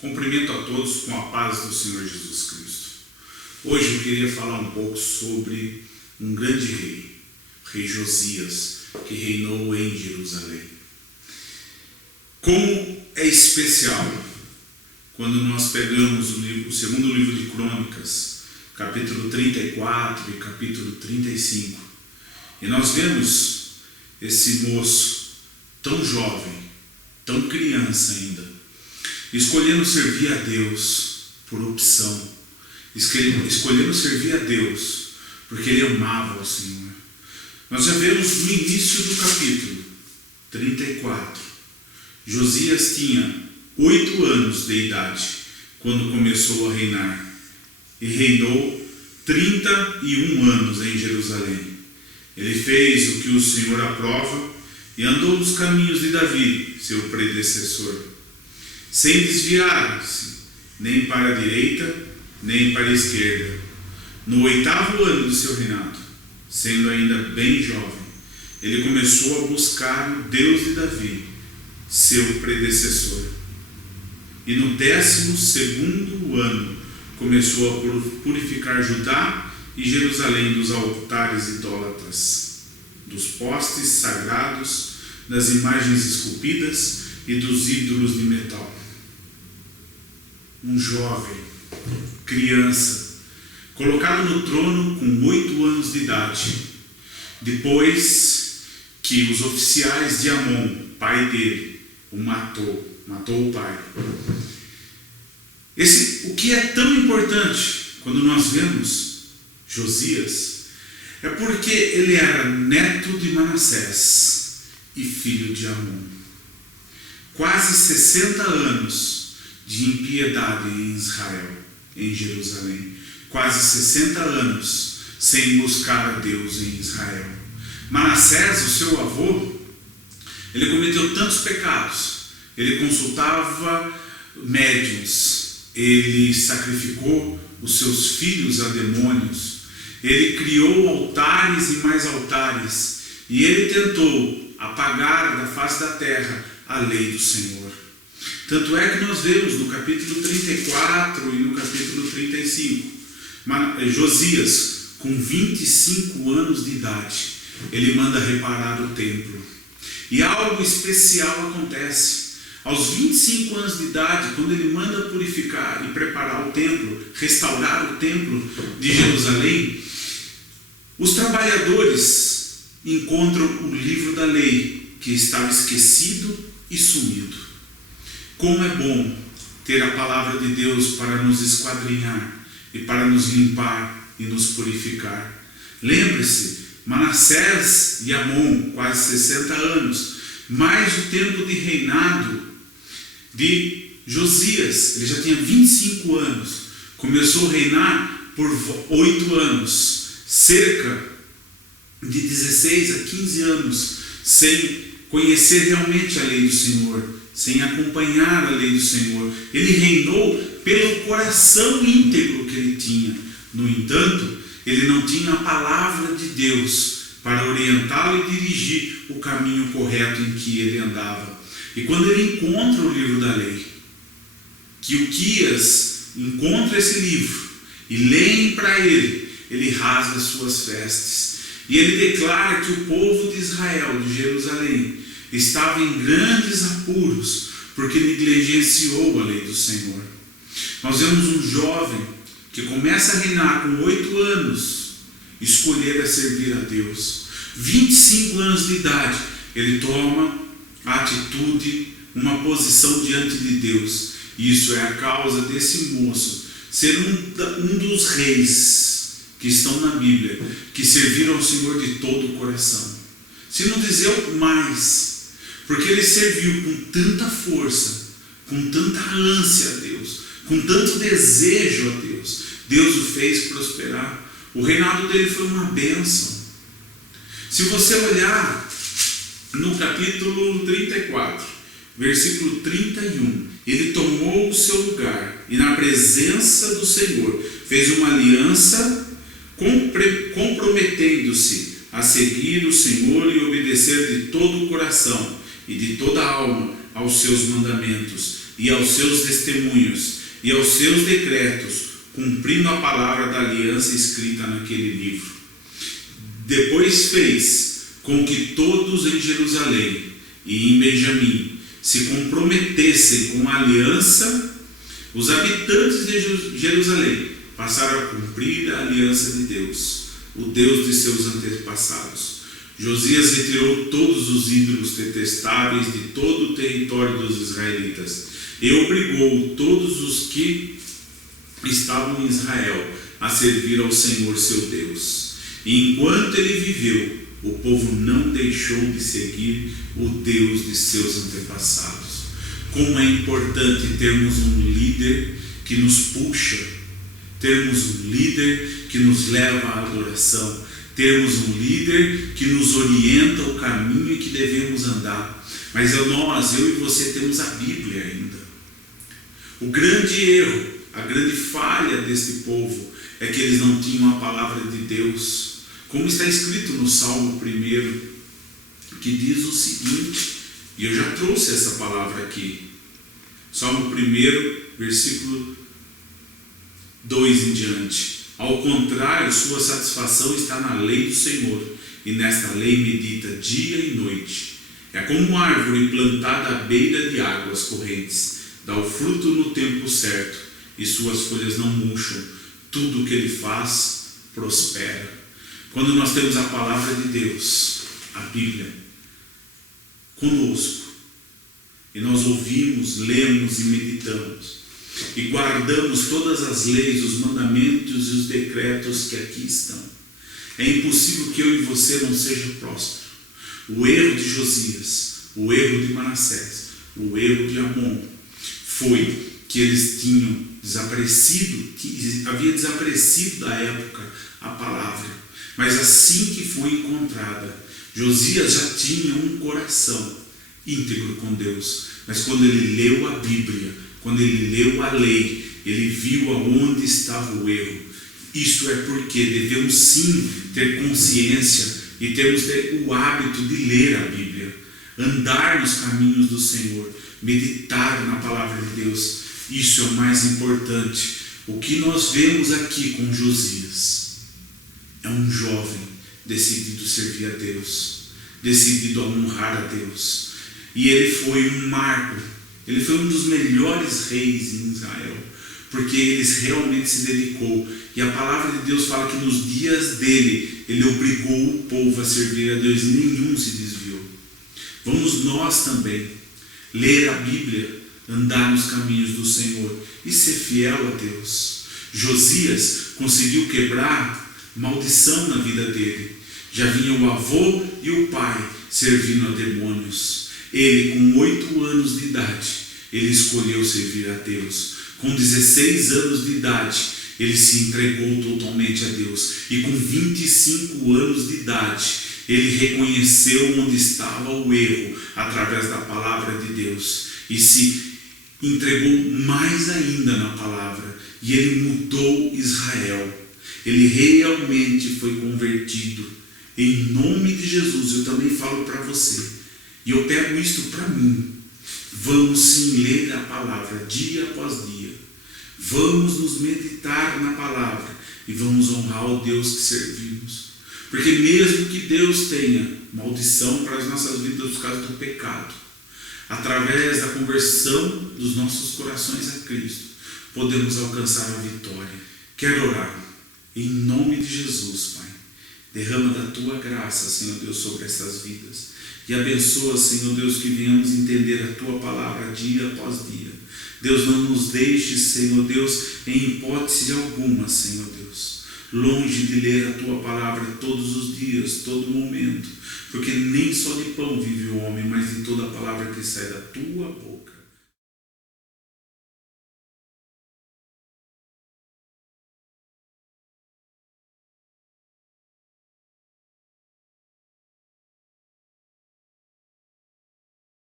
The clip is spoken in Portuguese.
Cumprimento a todos com a paz do Senhor Jesus Cristo. Hoje eu queria falar um pouco sobre um grande rei, rei Josias, que reinou em Jerusalém. Como é especial quando nós pegamos o segundo livro de Crônicas, capítulo 34 e capítulo 35, e nós vemos esse moço tão jovem, tão criança ainda, escolhendo servir a Deus por opção, escolhendo servir a Deus porque ele amava o Senhor. Nós já vemos no início do capítulo 34, Josias tinha 8 anos de idade quando começou a reinar e reinou 31 anos em Jerusalém. Ele fez o que o Senhor aprova e andou nos caminhos de Davi, seu predecessor, sem desviar-se nem para a direita nem para a esquerda. No 8º ano do seu reinado, sendo ainda bem jovem, ele começou a buscar o Deus de Davi, seu predecessor. E no 12º ano começou a purificar Judá e Jerusalém dos altares idólatras, dos postes sagrados, das imagens esculpidas e dos ídolos de metal. Um jovem, criança, colocado no trono com 8 anos de idade, depois que os oficiais de Amon, pai dele, o matou o pai. O que é tão importante quando nós vemos Josias é porque ele era neto de Manassés e filho de Amon. Quase 60 anos de impiedade em Israel, em Jerusalém. Quase 60 anos sem buscar a Deus em Israel. Manassés, o seu avô, ele cometeu tantos pecados. Ele consultava médiuns, ele sacrificou os seus filhos a demônios, ele criou altares e mais altares, e ele tentou apagar da face da terra a lei do Senhor. Tanto é que nós vemos no capítulo 34 e no capítulo 35, Josias, com 25 anos de idade, ele manda reparar o templo. E algo especial acontece. Aos 25 anos de idade, quando ele manda purificar e preparar o templo, restaurar o templo de Jerusalém, os trabalhadores encontram o livro da lei, que estava esquecido e sumido. Como é bom ter a palavra de Deus para nos esquadrinhar e para nos limpar e nos purificar. Lembre-se, Manassés e Amon, quase 60 anos, mais o tempo de reinado de Josias, ele já tinha 25 anos, começou a reinar por 8 anos, cerca de 16 a 15 anos, sem conhecer realmente a lei do Senhor, sem acompanhar a lei do Senhor. Ele reinou pelo coração íntegro que ele tinha. No entanto, ele não tinha a palavra de Deus para orientá-lo e dirigir o caminho correto em que ele andava. E quando ele encontra o livro da lei, que Uquias encontra esse livro e leem para ele, ele rasga suas vestes. E ele declara que o povo de Israel, de Jerusalém, estava em grandes apuros, porque negligenciou a lei do Senhor. Nós vemos um jovem que começa a reinar com 8 anos, escolher a servir a Deus. 25 anos de idade, ele toma a atitude, uma posição diante de Deus. Isso é a causa desse moço ser um dos reis que estão na Bíblia, que serviram ao Senhor de todo o coração. Se não dizer o mais, porque ele serviu com tanta força, com tanta ânsia a Deus, com tanto desejo a Deus. Deus o fez prosperar. O reinado dele foi uma bênção. Se você olhar no capítulo 34, versículo 31, ele tomou o seu lugar e na presença do Senhor fez uma aliança, comprometendo-se a seguir o Senhor e obedecer de todo o coração e de toda a alma aos seus mandamentos e aos seus testemunhos, e aos seus decretos, cumprindo a palavra da aliança escrita naquele livro. Depois fez com que todos em Jerusalém e em Benjamim se comprometessem com a aliança. Os habitantes de Jerusalém passaram a cumprir a aliança de Deus, o Deus de seus antepassados. Josias retirou todos os ídolos detestáveis de todo o território dos israelitas e obrigou todos os que estavam em Israel a servir ao Senhor seu Deus. E enquanto ele viveu, o povo não deixou de seguir o Deus de seus antepassados. Como é importante termos um líder que nos puxa, termos um líder que nos leva à adoração, termos um líder que nos orienta o caminho que devemos andar. Mas eu e você temos a Bíblia ainda. O grande erro, a grande falha deste povo é que eles não tinham a palavra de Deus. Como está escrito no Salmo 1, que diz o seguinte, e eu já trouxe essa palavra aqui. Salmo 1, versículo 2 em diante. Ao contrário, sua satisfação está na lei do Senhor, e nesta lei medita dia e noite. É como uma árvore plantada à beira de águas correntes, dá o fruto no tempo certo, e suas folhas não murcham. Tudo o que ele faz prospera. Quando nós temos a palavra de Deus, a Bíblia, conosco, e nós ouvimos, lemos e meditamos, e guardamos todas as leis, os mandamentos e os decretos que aqui estão, é impossível que eu e você não seja próspero. O erro de Josias, o erro de Manassés, o erro de Amon, foi que eles tinham desaparecido, que havia desaparecido da época a palavra. Mas assim que foi encontrada, Josias já tinha um coração íntegro com Deus. Mas quando ele leu a Bíblia, quando ele leu a lei, ele viu aonde estava o erro. Isto é porque devemos sim ter consciência e temos o hábito de ler a Bíblia, andar nos caminhos do Senhor, meditar na palavra de Deus. Isso é o mais importante. O que nós vemos aqui com Josias é um jovem decidido a servir a Deus, decidido a honrar a Deus. E ele foi um marco, ele foi um dos melhores reis em Israel, porque ele realmente se dedicou. E a palavra de Deus fala que nos dias dele, ele obrigou o povo a servir a Deus e nenhum se desviou. Vamos nós também ler a Bíblia, andar nos caminhos do Senhor e ser fiel a Deus. Josias conseguiu quebrar maldição na vida dele. Já vinha o avô e o pai servindo a demônios. Ele, com 8 anos de idade, ele escolheu servir a Deus. Com 16 anos de idade, ele se entregou totalmente a Deus. E com 25 anos de idade, ele reconheceu onde estava o erro através da palavra de Deus. E se entregou mais ainda na palavra. E ele mudou Israel. Ele realmente foi convertido. Em nome de Jesus, eu também falo para você. E eu pego isto para mim. Vamos sim ler a palavra dia após dia. Vamos nos meditar na palavra. E vamos honrar o Deus que servimos. Porque mesmo que Deus tenha maldição para as nossas vidas por causa do pecado, através da conversão dos nossos corações a Cristo, podemos alcançar a vitória. Quero orar. Em nome de Jesus, Pai, derrama da Tua graça, Senhor Deus, sobre essas vidas. E abençoa, Senhor Deus, que venhamos entender a Tua palavra dia após dia. Deus, não nos deixe, Senhor Deus, em hipótese alguma, Senhor Deus, longe de ler a Tua palavra todos os dias, todo momento. Porque nem só de pão vive o homem, mas de toda a palavra que sai da Tua boca.